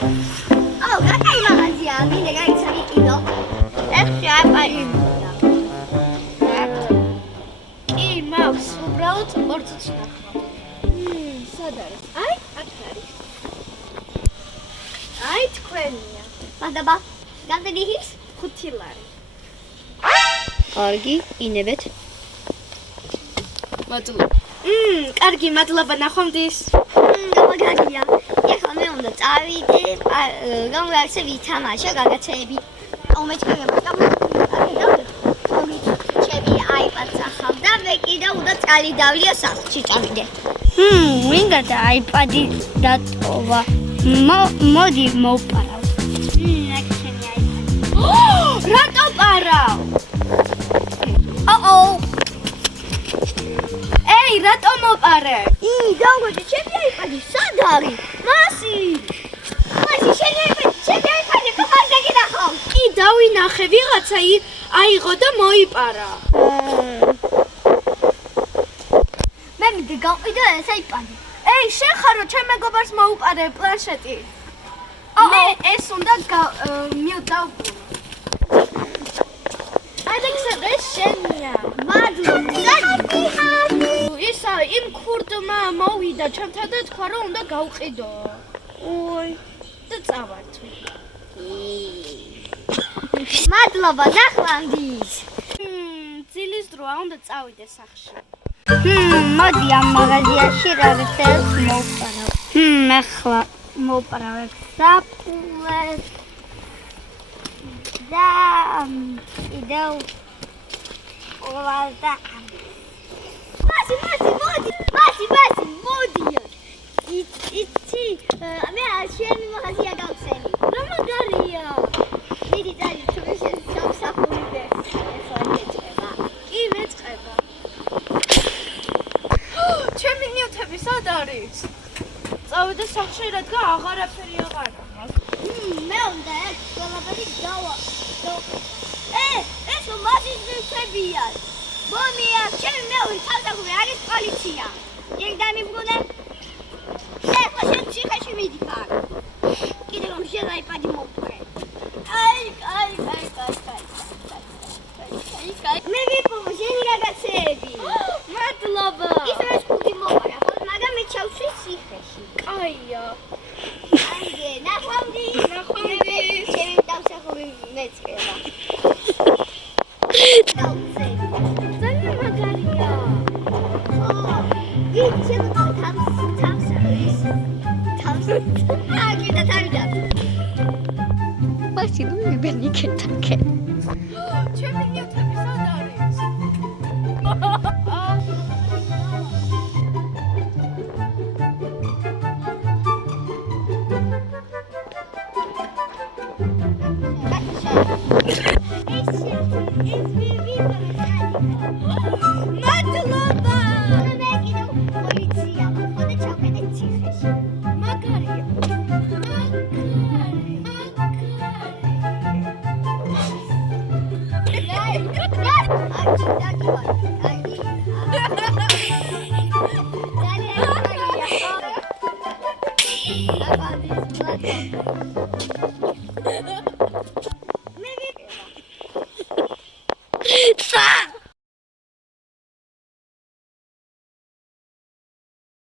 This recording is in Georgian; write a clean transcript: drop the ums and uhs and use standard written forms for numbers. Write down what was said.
გაყი მაღაზია, მინდა გაიცა იყიდო. ეხში აპარიმია. კი, მაქვს, უბრალოდ 2 წუთში ნახავ. სად არის? აი, აქ არის. აი, თქვენია. მადლობა. რამდენი ის? 5 ლარი. კარგი, ინებეთ. მადლობა. კარგი, მადლობა ნახვამდის. გამაგაგია. ეხლა მე უნდა წავიდე, გამოგაცე ვითამაშო გაგაცეები. ჩემი iPad-ს ახავდა, მე კიდევ უნდა წალი დავლიო სახლში წავიდე. მინდა და iPad-ი დატოვა. მოდი მოვპარავ. აქ ჩემი iPad. რატო პარავ? ეი, რატო მოპარე? დაუგოდი, ჩემი iPad-ი სად არის? მასი, შენი iPad-ი, ჩემი iPad-ი ხარ დაგინახავ. კი, დავინახე, ვიღაცა აიღო და მოიპარა. მე მინდა გავყიდო ეს iPad-ი. ეი, შენ ხარო ჩემ მეგობარს მოუპარე პლანშეტი. მე ეს უნდა მივდავბრუნო. ალექსა, ეს შენია. მადლობა. ისა იმ ქურდმა მოვიდა ჩემთან და თქვა რომ უნდა გავყიდო. ოი, და წავართ. მადლობა, ნახვამდის. ძილის დროა, უნდა წავიდე სახლში. მოდი ამ მაღაზიაში რაღაცას მოვპარავ. ახლა მოვპარავ საფულეს. და კიდევ ყოვალდა. მასი, მოდიო. იცი, მე შენი მაღაზია გავხსენი. რა მაგარია. მიდი წადი, თუ შენ სამსახური დე. ეხლა მეწყება. კი, მეწყება. ჩემი ნიუთები სად არის? წავიდე სახლში, რადგან აღარაფერი აღარ აქვს. მე უნდა ეს ყველაფერი გავა. ეს მასის ნიუთებია. ბომია, ჩემი მეური თავსახური არის პოლიცია. იქ დამიბრუნე. ეხლა შენ ციხეში მიდიხარ. კიდე რომ შენ iPad-ი მოვყრე. აი. მე ვიპოვე შენი რაღაცეები. მადლობა. ის ეს ხუთი მოვარა, მაგრამ მე ჩავშვი ციხეში. კაია. აიგე, ნახვამდის. ჩემი თავსახური მეწყება. ძალიან მაგარია. აგიდა თავიდან. მაშინ მე მიგეთაკე.